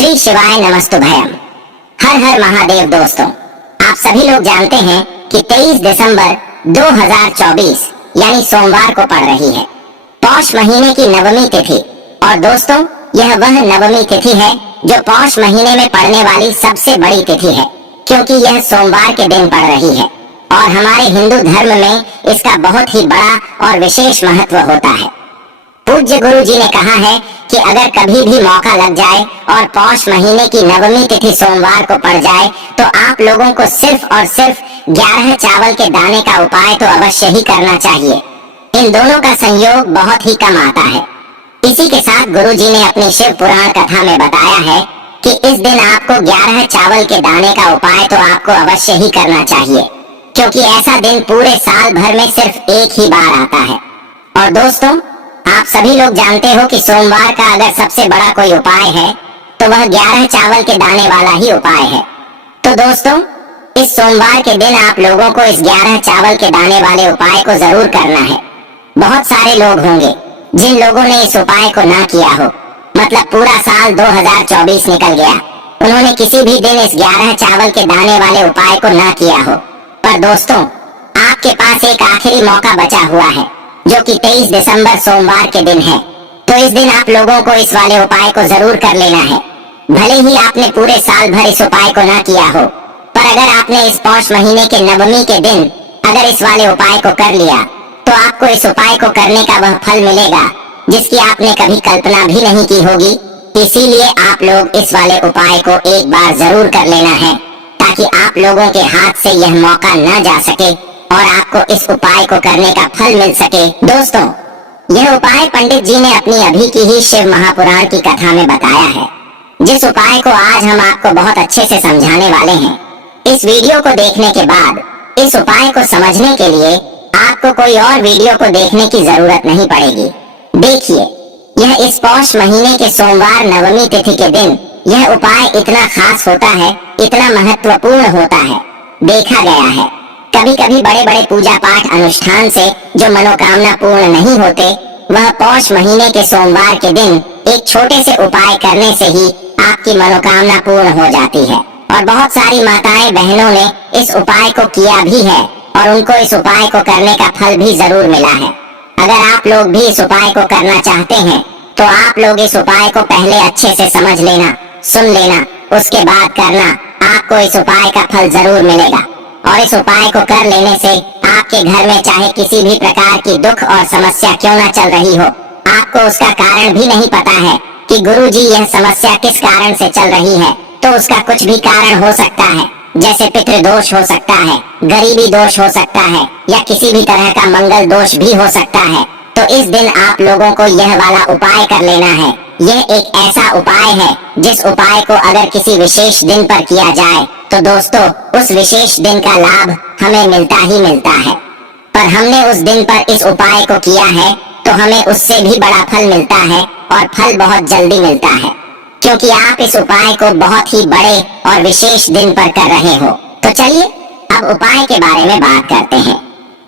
श्री शिवाय नमस्तुभयम। हर हर महादेव। दोस्तों, आप सभी लोग जानते हैं कि 23 दिसंबर 2024 यानी सोमवार को पड़ रही है पौष महीने की नवमी तिथि। और दोस्तों, यह वह नवमी तिथि है जो पौष महीने में पड़ने वाली सबसे बड़ी तिथि है, क्योंकि यह सोमवार के दिन पड़ रही है और हमारे हिंदू धर्म में इसका बहुत ही बड़ा और विशेष महत्व होता है। पूज्य गुरु जी ने कहा है कि अगर कभी भी मौका लग जाए और पौष महीने की नवमी तिथि सोमवार को पड़ जाए तो आप लोगों को सिर्फ और सिर्फ 11 चावल के दाने का उपाय तो अवश्य ही करना चाहिए। इन दोनों का संयोग बहुत ही कम आता है। इसी के साथ गुरु जी ने अपनी शिव पुराण कथा में बताया है कि इस दिन आपको 11 चावल के दाने का उपाय तो आपको अवश्य ही करना चाहिए, क्योंकि ऐसा दिन पूरे साल भर में सिर्फ एक ही बार आता है। और दोस्तों, आप सभी लोग जानते हो कि सोमवार का अगर सबसे बड़ा कोई उपाय है तो वह 11 चावल के दाने वाला ही उपाय है। तो दोस्तों, इस सोमवार के दिन आप लोगों को इस 11 चावल के दाने वाले उपाय को जरूर करना है। बहुत सारे लोग होंगे जिन लोगों ने इस उपाय को ना किया हो, मतलब पूरा साल 2024 निकल गया, उन्होंने किसी भी दिन इस 11 चावल के दाने वाले उपाय को ना किया हो। पर दोस्तों, आपके पास एक आखिरी मौका बचा हुआ है जो कि 23 दिसंबर सोमवार के दिन है। तो इस दिन आप लोगों को इस वाले उपाय को जरूर कर लेना है। भले ही आपने पूरे साल भर इस उपाय को ना किया हो, पर अगर आपने इस पौष महीने के नवमी के दिन अगर इस वाले उपाय को कर लिया तो आपको इस उपाय को करने का वह फल मिलेगा जिसकी आपने कभी कल्पना भी नहीं की होगी। इसीलिए आप लोग इस वाले उपाय को एक बार जरूर कर लेना है, ताकि आप लोगों के हाथ से यह मौका न जा सके और आपको इस उपाय को करने का फल मिल सके। दोस्तों, यह उपाय पंडित जी ने अपनी अभी की ही शिव महापुराण की कथा में बताया है, जिस उपाय को आज हम आपको बहुत अच्छे से समझाने वाले हैं। इस वीडियो को देखने के बाद इस उपाय को समझने के लिए आपको कोई और वीडियो को देखने की जरूरत नहीं पड़ेगी। देखिए, यह इस पौष महीने के सोमवार नवमी तिथि के दिन यह उपाय इतना खास होता है, इतना महत्वपूर्ण होता है। देखा गया है कभी कभी बड़े बड़े पूजा पाठ अनुष्ठान से जो मनोकामना पूर्ण नहीं होते, वह पौष महीने के सोमवार के दिन एक छोटे से उपाय करने से ही आपकी मनोकामना पूर्ण हो जाती है। और बहुत सारी माताएं बहनों ने इस उपाय को किया भी है और उनको इस उपाय को करने का फल भी जरूर मिला है। अगर आप लोग भी इस उपाय को करना चाहते हैं तो आप लोग इस उपाय को पहले अच्छे से समझ लेना, सुन लेना, उसके बाद करना। आपको इस उपाय का फल जरूर मिलेगा। और इस उपाय को कर लेने से आपके घर में चाहे किसी भी प्रकार की दुख और समस्या क्यों न चल रही हो, आपको उसका कारण भी नहीं पता है कि गुरुजी यह समस्या किस कारण से चल रही है, तो उसका कुछ भी कारण हो सकता है। जैसे पितृदोष हो सकता है, गरीबी दोष हो सकता है, या किसी भी तरह का मंगल दोष भी हो सकता है। तो इस दिन आप लोगों को यह वाला उपाय कर लेना है। यह एक ऐसा उपाय है जिस उपाय को अगर किसी विशेष दिन पर किया जाए तो दोस्तों, उस विशेष दिन का लाभ हमें मिलता ही मिलता है। पर हमने उस दिन पर इस उपाय को किया है तो हमें उससे भी बड़ा फल मिलता है, और फल बहुत जल्दी मिलता है, क्योंकि आप इस उपाय को बहुत ही बड़े और विशेष दिन पर कर रहे हो। तो चलिए अब उपाय के बारे में बात करते हैं।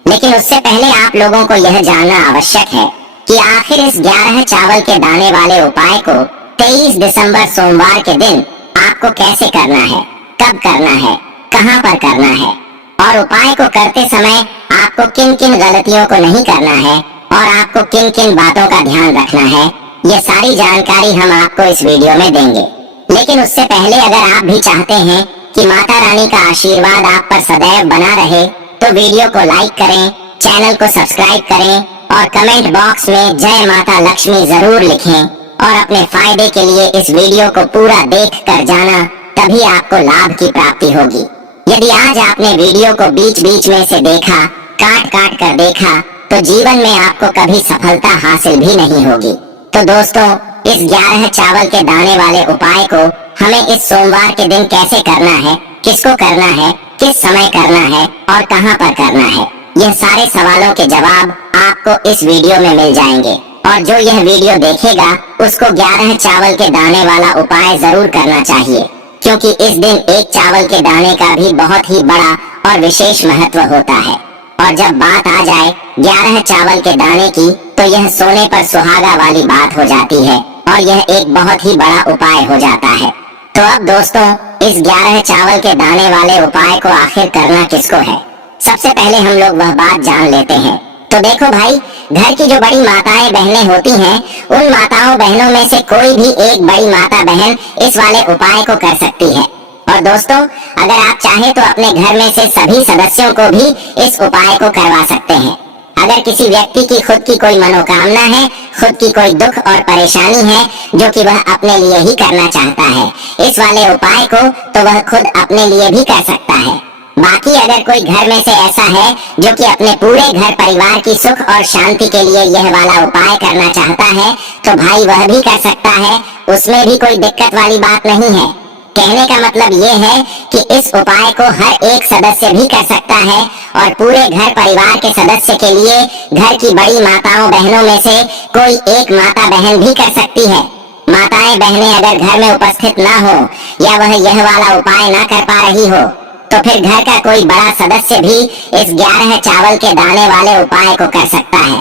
लेकिन उससे पहले आप लोगों को यह जानना आवश्यक है कि आखिर इस 11 चावल के दाने वाले उपाय को 23 दिसंबर सोमवार के दिन आपको कैसे करना है, कब करना है, कहां पर करना है, और उपाय को करते समय आपको किन किन गलतियों को नहीं करना है और आपको किन किन बातों का ध्यान रखना है, ये सारी जानकारी हम आपको इस वीडियो में देंगे। लेकिन उससे पहले अगर आप भी चाहते हैं कि माता रानी का आशीर्वाद आप पर सदैव बना रहे तो वीडियो को लाइक करें, चैनल को सब्सक्राइब करें और कमेंट बॉक्स में जय माता लक्ष्मी जरूर लिखें। और अपने फायदे के लिए इस वीडियो को पूरा देख कर जाना, तभी आपको लाभ की प्राप्ति होगी। यदि आज आपने वीडियो को बीच बीच में से देखा, काट काट कर देखा, तो जीवन में आपको कभी सफलता हासिल भी नहीं होगी। तो दोस्तों, इस 11 चावल के दाने वाले उपाय को हमें इस सोमवार के दिन कैसे करना है, किसको करना है, किस समय करना है और कहां पर करना है, यह सारे सवालों के जवाब आपको इस वीडियो में मिल जाएंगे। और जो यह वीडियो देखेगा उसको 11 चावल के दाने वाला उपाय जरूर करना चाहिए, क्योंकि इस दिन एक चावल के दाने का भी बहुत ही बड़ा और विशेष महत्व होता है। और जब बात आ जाए 11 चावल के दाने की, तो यह सोने पर सुहागा वाली बात हो जाती है और यह एक बहुत ही बड़ा उपाय हो जाता है। तो अब दोस्तों, इस 11 चावल के दाने वाले उपाय को आखिर करना किसको है? सबसे पहले हम लोग वह बात जान लेते हैं। तो देखो भाई, घर की जो बड़ी माताएं बहनें होती हैं, उन माताओं बहनों में से कोई भी एक बड़ी माता बहन इस वाले उपाय को कर सकती है। और दोस्तों, अगर आप चाहे तो अपने घर में से सभी सदस्यों को भी इस उपाय को करवा सकते हैं। अगर किसी व्यक्ति की खुद की कोई मनोकामना है, खुद की कोई दुख और परेशानी है जो कि वह अपने लिए ही करना चाहता है, इस वाले उपाय को तो वह खुद अपने लिए भी कर सकता है। बाकी अगर कोई घर में से ऐसा है जो कि अपने पूरे घर परिवार की सुख और शांति के लिए यह वाला उपाय करना चाहता है, तो भाई वह भी कर सकता है, उसमें भी कोई दिक्कत वाली बात नहीं है। कहने का मतलब ये है कि इस उपाय को हर एक सदस्य भी कर सकता है और पूरे घर परिवार के सदस्य के लिए घर की बड़ी माताओं बहनों में से कोई एक माता बहन भी कर सकती है। माताएं बहनें अगर घर में उपस्थित ना हो या वह यह वाला उपाय ना कर पा रही हो, तो फिर घर का कोई बड़ा सदस्य भी इस 11 चावल के दाने वाले उपाय को कर सकता है।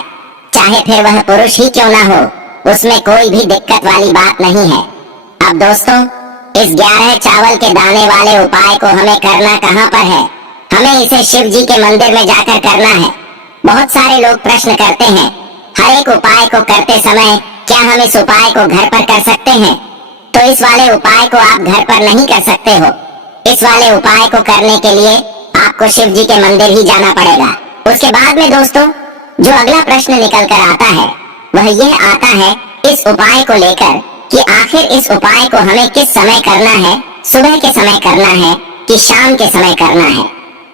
चाहे फिर वह पुरुष ही क्यों ना हो, उसमें कोई भी दिक्कत वाली बात नहीं है। अब दोस्तों, इस 11 चावल के दाने वाले उपाय को हमें करना कहाँ पर है? हमें इसे शिव जी के मंदिर में जाकर करना है। बहुत सारे लोग प्रश्न करते हैं, हर एक उपाय को करते समय क्या हम इस उपाय को घर पर कर सकते हैं? तो इस वाले उपाय को आप घर पर नहीं कर सकते हो। इस वाले उपाय को करने के लिए आपको शिव जी के मंदिर ही जाना पड़ेगा। उसके बाद में दोस्तों, जो अगला प्रश्न निकल कर आता है वह यह आता है इस उपाय को लेकर कि आखिर इस उपाय को हमें किस समय करना है, सुबह के समय करना है कि शाम के समय करना है?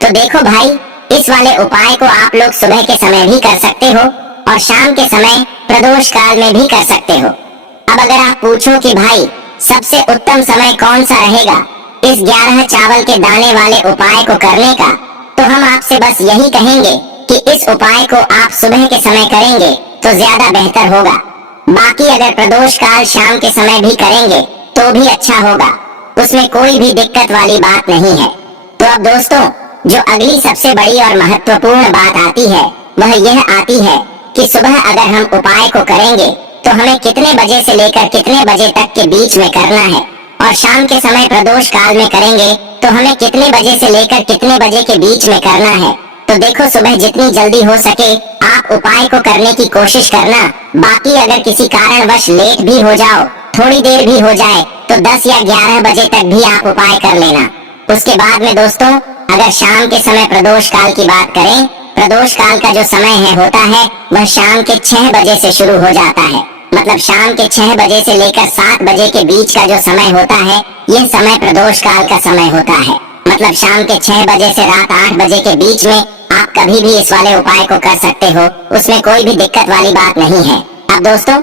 तो देखो भाई, इस वाले उपाय को आप लोग सुबह के समय भी कर सकते हो और शाम के समय प्रदोष काल में भी कर सकते हो। अब अगर आप पूछो कि भाई सबसे उत्तम समय कौन सा रहेगा इस 11 चावल के दाने वाले उपाय को करने का, तो हम आपसे बस यही कहेंगे कि इस उपाय को आप सुबह के समय करेंगे तो ज्यादा बेहतर होगा। बाकी अगर प्रदोष काल शाम के समय भी करेंगे तो भी अच्छा होगा, उसमें कोई भी दिक्कत वाली बात नहीं है। तो अब दोस्तों, जो अगली सबसे बड़ी और महत्वपूर्ण बात आती है वह यह आती है कि सुबह अगर हम उपाय को करेंगे तो हमें कितने बजे से लेकर कितने बजे तक के बीच में करना है, और शाम के समय प्रदोष काल में करेंगे तो हमें कितने बजे से लेकर कितने बजे के बीच में करना है। तो देखो, सुबह जितनी जल्दी हो सके आप उपाय को करने की कोशिश करना। बाकी अगर किसी कारणवश लेट भी हो जाओ, थोड़ी देर भी हो जाए, तो 10 या 11 बजे तक भी आप उपाय कर लेना। उसके बाद में दोस्तों, अगर शाम के समय प्रदोष काल की बात करें, प्रदोष काल का जो समय होता है वह शाम के 6 बजे से शुरू हो जाता है। मतलब शाम के 6 बजे से लेकर 7 बजे के बीच का जो समय होता है, यह समय प्रदोष काल का समय होता है। मतलब शाम के 6 बजे से रात 8 बजे के बीच में आप कभी भी इस वाले उपाय को कर सकते हो, उसमें कोई भी दिक्कत वाली बात नहीं है। अब दोस्तों,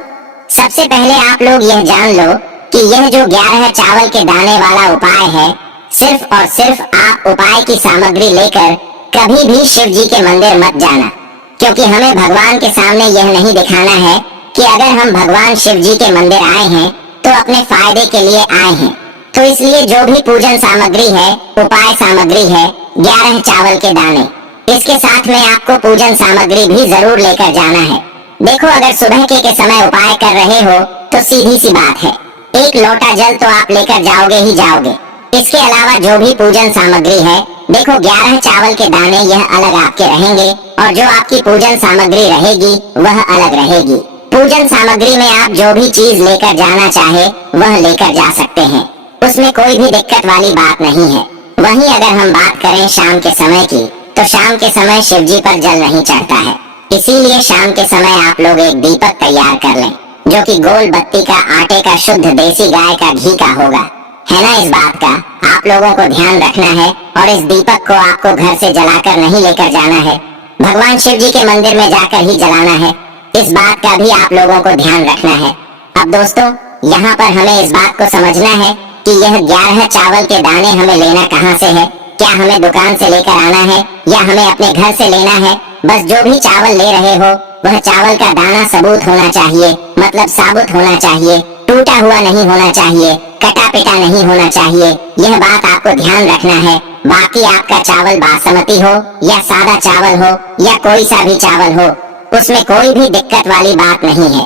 सबसे पहले आप लोग यह जान लो कि यह जो 11 चावल के दाने वाला उपाय है, सिर्फ और सिर्फ आप उपाय की सामग्री लेकर कभी भी शिव जी के मंदिर मत जाना, क्योंकि हमें भगवान के सामने यह नहीं दिखाना है कि अगर हम भगवान शिव जी के मंदिर आए हैं तो अपने फायदे के लिए आए हैं। तो इसलिए जो भी पूजन सामग्री है, उपाय सामग्री है, 11 चावल के दाने, इसके साथ में आपको पूजन सामग्री भी जरूर लेकर जाना है। देखो, अगर सुबह के समय उपाय कर रहे हो तो सीधी सी बात है, 1 लोटा जल तो आप लेकर जाओगे ही जाओगे। इसके अलावा जो भी पूजन सामग्री है, देखो 11 चावल के दाने यह अलग आपके रहेंगे और जो आपकी पूजन सामग्री रहेगी वह अलग रहेगी। पूजन सामग्री में आप जो भी चीज लेकर जाना चाहे वह लेकर जा सकते हैं, उसमें कोई भी दिक्कत वाली बात नहीं है। वहीं अगर हम बात करें शाम के समय की, तो शाम के समय शिव जी पर जल नहीं चढ़ता है, इसीलिए शाम के समय आप लोग एक दीपक तैयार कर लें जो कि गोल बत्ती का, आटे का, शुद्ध देसी गाय का घी का होगा। है ना, इस बात का आप लोगों को ध्यान रखना है। और इस दीपक को आपको घर से जलाकर नहीं लेकर जाना है, भगवान शिव जी के मंदिर में जाकर ही जलाना है। इस बात का भी आप लोगों को ध्यान रखना है। अब दोस्तों, यहाँ पर हमें इस बात को समझना है कि यह 11 चावल के दाने हमें लेना कहाँ से है। क्या हमें दुकान से लेकर आना है या हमें अपने घर से लेना है? बस जो भी चावल ले रहे हो वह चावल का दाना सबूत होना चाहिए, मतलब साबुत होना चाहिए, टूटा हुआ नहीं होना चाहिए, कटा पिटा नहीं होना चाहिए। यह बात आपको ध्यान रखना है। बाकी आपका चावल बासमती हो या सादा चावल हो या कोई सा भी चावल हो, उसमें कोई भी दिक्कत वाली बात नहीं है।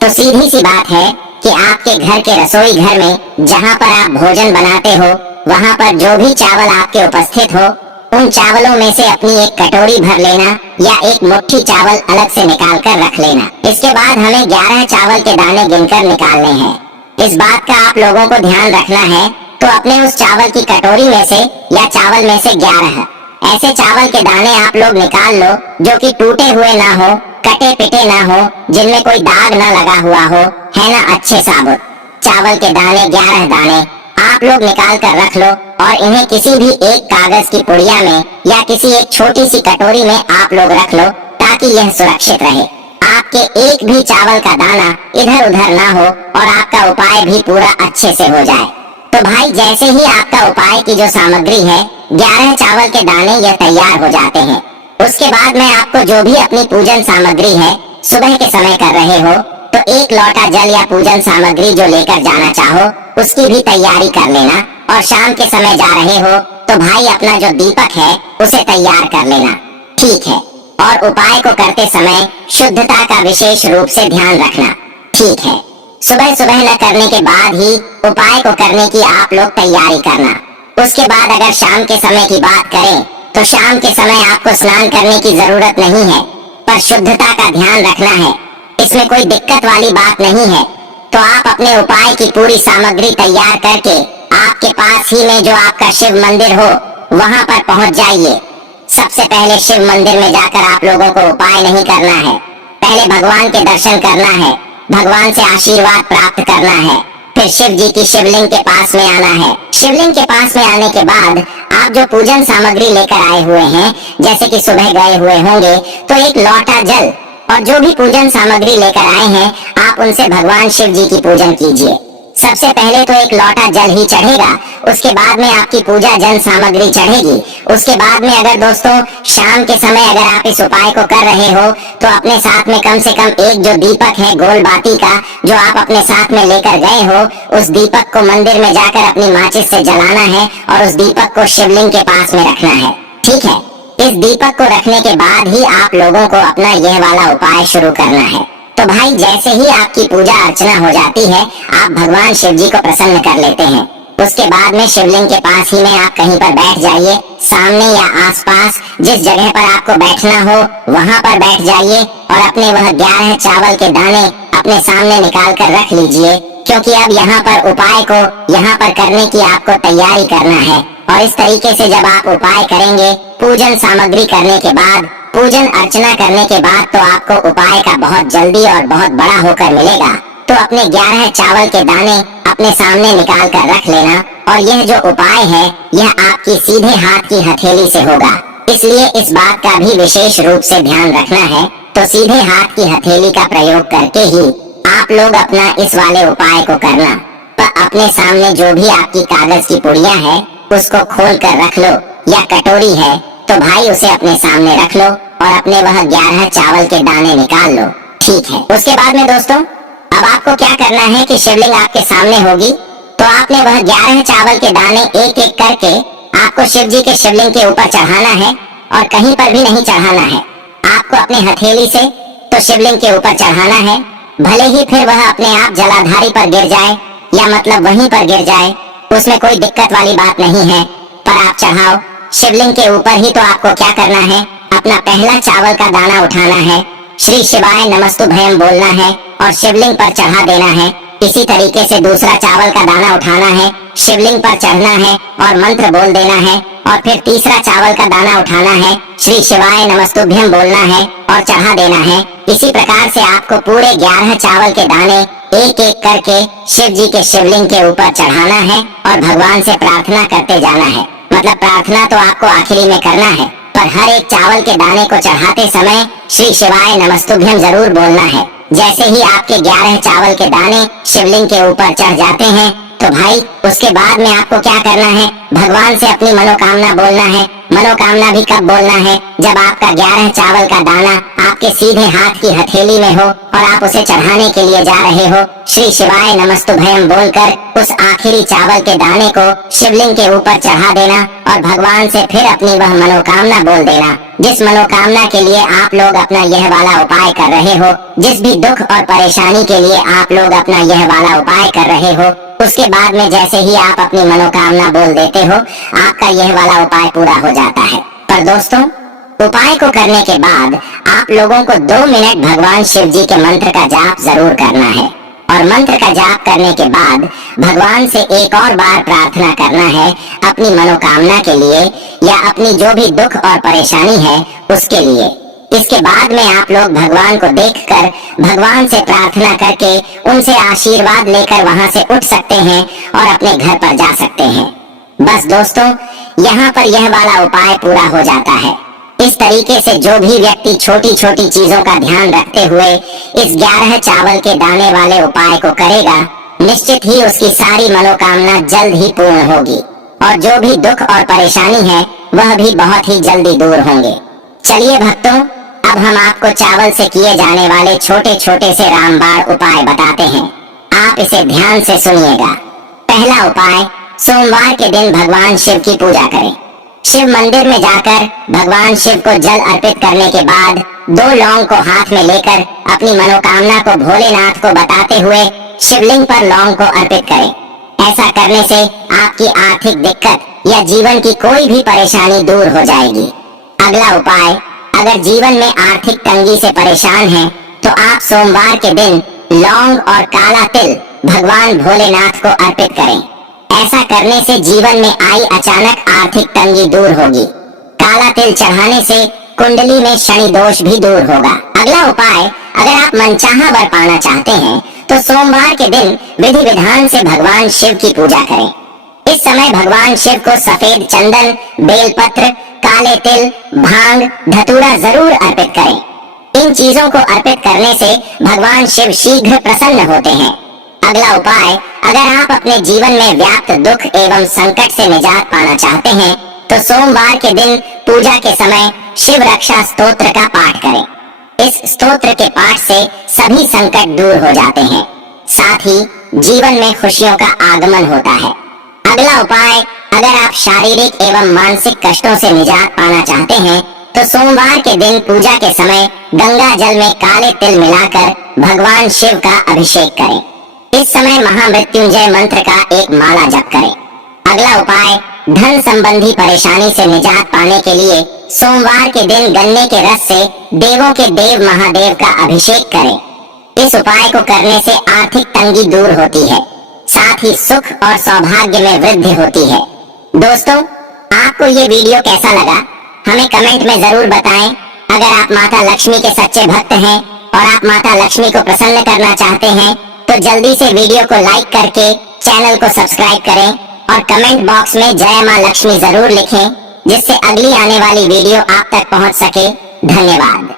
तो सीधी सी बात है कि आपके घर के रसोई घर में जहाँ पर आप भोजन बनाते हो वहाँ पर जो भी चावल आपके उपस्थित हो, उन चावलों में से अपनी एक कटोरी भर लेना या एक मुट्ठी चावल अलग से निकाल कर रख लेना। इसके बाद हमें 11 चावल के दाने गिनकर निकालने हैं। इस बात का आप लोगों को ध्यान रखना है। तो अपने उस चावल की कटोरी में से या चावल में से 11 ऐसे चावल के दाने आप लोग निकाल लो जो कि टूटे हुए ना हो, कटे पिटे ना हो, जिनमें कोई दाग ना लगा हुआ हो, है ना, अच्छे साबुत चावल के दाने 11 दाने आप लोग निकाल कर रख लो और इन्हें किसी भी एक कागज की पुड़िया में या किसी एक छोटी सी कटोरी में आप लोग रख लो ताकि यह सुरक्षित रहे। आपके एक भी चावल का दाना इधर उधर ना हो और आपका उपाय भी पूरा अच्छे से हो जाए। तो भाई जैसे ही आपका उपाय की जो सामग्री है 11 चावल के दाने यह तैयार हो जाते हैं, उसके बाद में आपको जो भी अपनी पूजन सामग्री है सुबह के समय कर रहे हो तो एक लोटा जल या पूजन सामग्री जो लेकर जाना चाहो उसकी भी तैयारी कर लेना। और शाम के समय जा रहे हो तो भाई अपना जो दीपक है उसे तैयार कर लेना, ठीक है। और उपाय को करते समय शुद्धता का विशेष रूप से ध्यान रखना, ठीक है। सुबह सुबह न करने के बाद ही उपाय को करने की आप लोग तैयारी करना। उसके बाद अगर शाम के समय की बात करें तो शाम के समय आपको स्नान करने की जरूरत नहीं है, पर शुद्धता का ध्यान रखना है। इसमें कोई दिक्कत वाली बात नहीं है। तो आप अपने उपाय की पूरी सामग्री तैयार करके आपके पास ही में जो आपका शिव मंदिर हो वहाँ पर पहुँच जाइए। सबसे पहले शिव मंदिर में जाकर आप लोगों को उपाय नहीं करना है, पहले भगवान के दर्शन करना है, भगवान से आशीर्वाद प्राप्त करना है, फिर शिव जी की शिवलिंग के पास में आना है। शिवलिंग के पास में आने के बाद आप जो पूजन सामग्री लेकर आए हुए हैं, जैसे कि सुबह गए हुए होंगे, तो एक लोटा जल और जो भी पूजन सामग्री लेकर आए हैं आप उनसे भगवान शिव जी की पूजन कीजिए। सबसे पहले तो एक लोटा जल ही चढ़ेगा, उसके बाद में आपकी पूजा जन सामग्री चढ़ेगी। उसके बाद में अगर दोस्तों शाम के समय अगर आप इस उपाय को कर रहे हो तो अपने साथ में कम से कम एक जो दीपक है गोल बाती का जो आप अपने साथ में लेकर गए हो, उस दीपक को मंदिर में जाकर अपनी माचिस से जलाना है और उस दीपक को शिवलिंग के पास में रखना है, ठीक है। इस दीपक को रखने के बाद ही आप लोगों को अपना यह वाला उपाय शुरू करना है। तो भाई जैसे ही आपकी पूजा अर्चना हो जाती है आप भगवान शिव जी को प्रसन्न कर लेते हैं। उसके बाद में शिवलिंग के पास ही में आप कहीं पर बैठ जाइए, सामने या आसपास जिस जगह पर आपको बैठना हो वहाँ पर बैठ जाइए और अपने वह 11 चावल के दाने अपने सामने निकाल कर रख लीजिए, क्योंकि अब यहाँ पर उपाय को यहाँ पर करने की आपको तैयारी करना है। और इस तरीके से जब आप उपाय करेंगे, पूजन सामग्री करने के बाद, पूजन अर्चना करने के बाद, तो आपको उपाय का बहुत जल्दी और बहुत बड़ा होकर मिलेगा। तो अपने 11 चावल के दाने अपने सामने निकाल कर रख लेना और यह जो उपाय है यह आपकी सीधे हाथ की हथेली से होगा, इसलिए इस बात का भी विशेष रूप से ध्यान रखना है। तो सीधे हाथ की हथेली का प्रयोग करके ही आप लोग अपना इस वाले उपाय को करना। पर अपने सामने जो भी आपकी कागज की पुड़िया है उसको खोल कर रख लो, या कटोरी है तो भाई उसे अपने सामने रख लो और अपने वह 11 चावल के दाने निकाल लो, ठीक है। उसके बाद में दोस्तों अब आपको क्या करना है कि शिवलिंग आपके सामने होगी, तो आपने वह 11 चावल के दाने एक एक करके आपको शिव जी के शिवलिंग के ऊपर चढ़ाना है और कहीं पर भी नहीं चढ़ाना है। आपको अपने हथेली से तो शिवलिंग के ऊपर चढ़ाना है, भले ही फिर वह अपने आप जलाधारी पर गिर जाए या मतलब वहीं पर गिर जाए, उसमें कोई दिक्कत वाली बात नहीं है, पर आप चढ़ाओ। शिवलिंग के ऊपर ही तो आपको क्या करना है, अपना पहला चावल का दाना उठाना है, श्री शिवाय नमस्तुभयम बोलना है और शिवलिंग पर चढ़ा देना है। इसी तरीके से दूसरा चावल का दाना उठाना है, शिवलिंग पर चढ़ना है और मंत्र बोल देना है और फिर तीसरा चावल का दाना उठाना है, श्री शिवाय नमस्तुभ्यम बोलना है और चढ़ा देना है। इसी प्रकार से आपको पूरे 11 चावल के दाने एक एक करके शिव जी के शिवलिंग के ऊपर चढ़ाना है और भगवान से प्रार्थना करते जाना है। मतलब प्रार्थना तो आपको आखिरी में करना है, पर हर एक चावल के दाने को चढ़ाते समय श्री शिवाय नमस्तुभ्यम जरूर बोलना है। जैसे ही आपके 11 चावल के दाने शिवलिंग के ऊपर चढ़ जाते हैं तो भाई उसके बाद में आपको क्या करना है, भगवान से अपनी मनोकामना बोलना है। मनोकामना भी कब बोलना है, जब आपका 11 चावल का दाना आप आपके सीधे हाथ की हथेली में हो और आप उसे चढ़ाने के लिए जा रहे हो, श्री शिवाय नमस्तुभयम बोलकर उस आखिरी चावल के दाने को शिवलिंग के ऊपर चढ़ा देना और भगवान से फिर अपनी वह मनोकामना बोल देना, जिस मनोकामना के लिए आप लोग अपना यह वाला उपाय कर रहे हो, जिस भी दुख और परेशानी के लिए आप लोग अपना यह वाला उपाय कर रहे हो। उसके बाद में जैसे ही आप अपनी मनोकामना बोल देते हो, आपका यह वाला उपाय पूरा हो जाता है। पर दोस्तों, उपाय को करने के बाद आप लोगों को 2 मिनट भगवान शिव जी के मंत्र का जाप जरूर करना है और मंत्र का जाप करने के बाद भगवान से एक और बार प्रार्थना करना है अपनी मनोकामना के लिए या अपनी जो भी दुख और परेशानी है उसके लिए। इसके बाद में आप लोग भगवान को देखकर भगवान से प्रार्थना करके उनसे आशीर्वाद लेकर वहां से उठ सकते हैं और अपने घर पर जा सकते हैं। बस दोस्तों, यहाँ पर यह वाला उपाय पूरा हो जाता है। इस तरीके से जो भी व्यक्ति छोटी छोटी चीजों का ध्यान रखते हुए इस 11 चावल के दाने वाले उपाय को करेगा, निश्चित ही उसकी सारी मनोकामना जल्द ही पूर्ण होगी और जो भी दुख और परेशानी है वह भी बहुत ही जल्दी दूर होंगे। चलिए भक्तों, अब हम आपको चावल से किए जाने वाले छोटे छोटे से रामबाण उपाय बताते हैं। आप इसे ध्यान से सुनिएगा। पहला उपाय, सोमवार के दिन भगवान शिव की पूजा करें। शिव मंदिर में जाकर भगवान शिव को जल अर्पित करने के बाद 2 लौंग को हाथ में लेकर अपनी मनोकामना को भोलेनाथ को बताते हुए शिवलिंग पर लौंग को अर्पित करें। ऐसा करने से आपकी आर्थिक दिक्कत या जीवन की कोई भी परेशानी दूर हो जाएगी। अगला उपाय, अगर जीवन में आर्थिक तंगी से परेशान हैं, तो आप सोमवार के दिन लौंग और काला तिल भगवान भोलेनाथ को अर्पित करें। ऐसा करने से जीवन में आई अचानक आर्थिक तंगी दूर होगी। काला तिल चढ़ाने से कुंडली में शनि दोष भी दूर होगा। अगला उपाय, अगर आप मनचाहा वर पाना चाहते हैं तो सोमवार के दिन विधि विधान से भगवान शिव की पूजा करें। इस समय भगवान शिव को सफेद चंदन, बेलपत्र, काले तिल, भांग, धतूरा जरूर अर्पित करें। इन चीजों को अर्पित करने से भगवान शिव शीघ्र प्रसन्न होते हैं। अगला उपाय, अगर आप अपने जीवन में व्याप्त दुख एवं संकट से निजात पाना चाहते हैं तो सोमवार के दिन पूजा के समय शिव रक्षा स्तोत्र का पाठ करें। इस स्तोत्र के पाठ से सभी संकट दूर हो जाते हैं, साथ ही जीवन में खुशियों का आगमन होता है। अगला उपाय, अगर आप शारीरिक एवं मानसिक कष्टों से निजात पाना चाहते हैं तो सोमवार के दिन पूजा के समय गंगा जल में काले तिल मिलाकर भगवान शिव का अभिषेक करें। इस समय महामृत्युंजय मंत्र का एक माला जप करें। अगला उपाय, धन संबंधी परेशानी से निजात पाने के लिए सोमवार के दिन गन्ने के रस से देवों के देव महादेव का अभिषेक करें। इस उपाय को करने से आर्थिक तंगी दूर होती है, साथ ही सुख और सौभाग्य में वृद्धि होती है। दोस्तों, आपको ये वीडियो कैसा लगा हमें कमेंट में जरूर बताएं। अगर आप माता लक्ष्मी के सच्चे भक्त हैं और आप माता लक्ष्मी को प्रसन्न करना चाहते हैं तो जल्दी से वीडियो को लाइक करके चैनल को सब्सक्राइब करें और कमेंट बॉक्स में जय मां लक्ष्मी जरूर लिखें, जिससे अगली आने वाली वीडियो आप तक पहुंच सके। धन्यवाद।